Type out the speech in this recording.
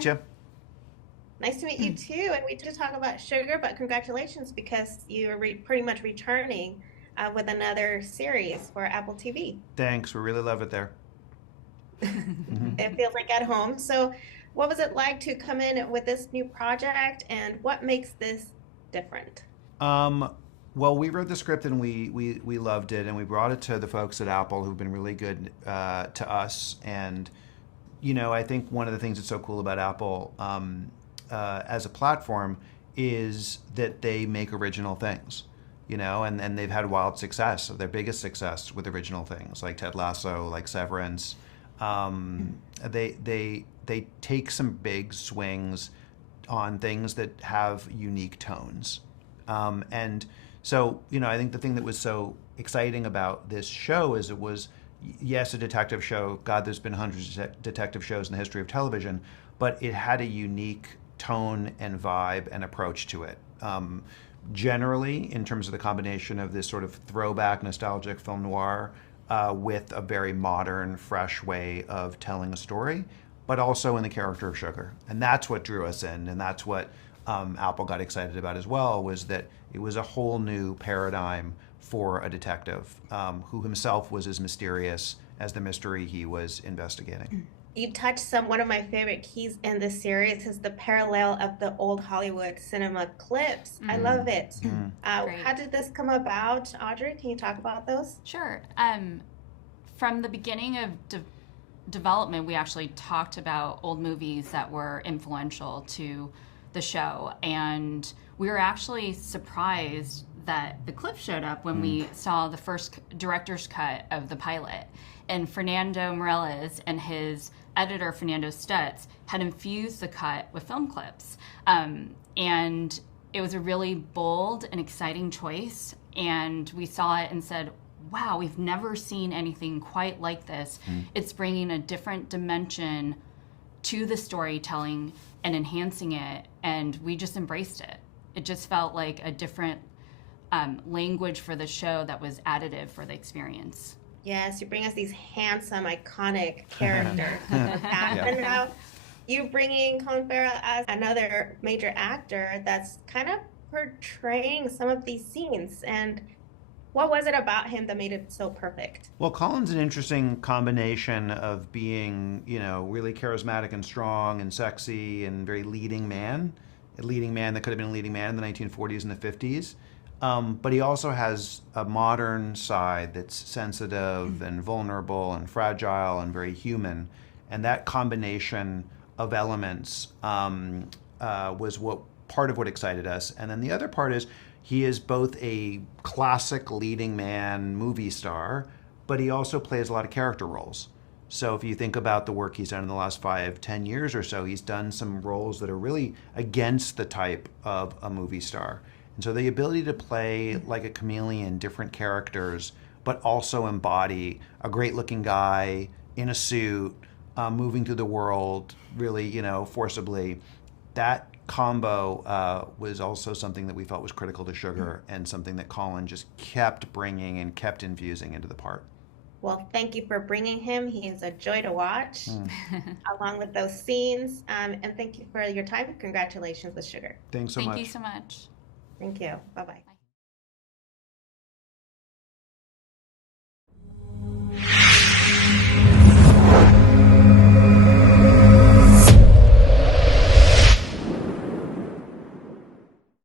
meet you. Nice to meet you too. And we did talk about Sugar, but congratulations because you're pretty much returning with another series for Apple TV. Thanks. We really love it there. Hmm. It feels like at home. So, what was it like to come in with this new project, and what makes this different? Um, well, we wrote the script and we loved it, and we brought it to the folks at Apple who've been really good to us. And I think one of the things that's so cool about Apple as a platform is that they make original things. And they've had wild success, their biggest success with original things like Ted Lasso, like Severance. They take some big swings on things that have unique tones. And so, I think the thing that was so exciting about this show is it was, yes, a detective show. God, there's been hundreds of detective shows in the history of television, but it had a unique tone and vibe and approach to it. Generally, in terms of the combination of this sort of throwback, nostalgic film noir with a very modern, fresh way of telling a story, but also in the character of Sugar. And that's what drew us in, and that's what Apple got excited about as well, was that it was a whole new paradigm for a detective who himself was as mysterious as the mystery he was investigating. You touched one of my favorite keys in this series is the parallel of the old Hollywood cinema clips. I love it. Great. How did this come about, Audrey? Can you talk about those? Sure. From the beginning of development, we actually talked about old movies that were influential to the show, and we were actually surprised that the clip showed up when we saw the first director's cut of the pilot. And Fernando Morales and his editor, Fernando Stutz, had infused the cut with film clips. And it was a really bold and exciting choice. And we saw it and said, wow, we've never seen anything quite like this. It's bringing a different dimension to the storytelling and enhancing it. And we just embraced it. It just felt like a different language for the show that was additive for the experience. Yes, you bring us these handsome, iconic characters. Yeah. And now you bringing Colin Farrell as another major actor that's kind of portraying some of these scenes. And what was it about him that made it so perfect? Well, Colin's an interesting combination of being, really charismatic and strong and sexy and very leading man. A leading man that could have been a leading man in the 1940s and the 50s. But he also has a modern side that's sensitive and vulnerable and fragile and very human. And that combination of elements was part of what excited us. And then the other part is he is both a classic leading man movie star, but he also plays a lot of character roles. So if you think about the work he's done in the last 5-10 years or so, he's done some roles that are really against the type of a movie star. And so the ability to play like a chameleon, different characters, but also embody a great looking guy in a suit, moving through the world really, forcibly, that combo was also something that we felt was critical to Sugar and something that Colin just kept bringing and kept infusing into the part. Well, thank you for bringing him. He is a joy to watch, along with those scenes. And thank you for your time. Congratulations with Sugar. Thanks so much. Thank you so much. Thank you. Bye-bye. Bye.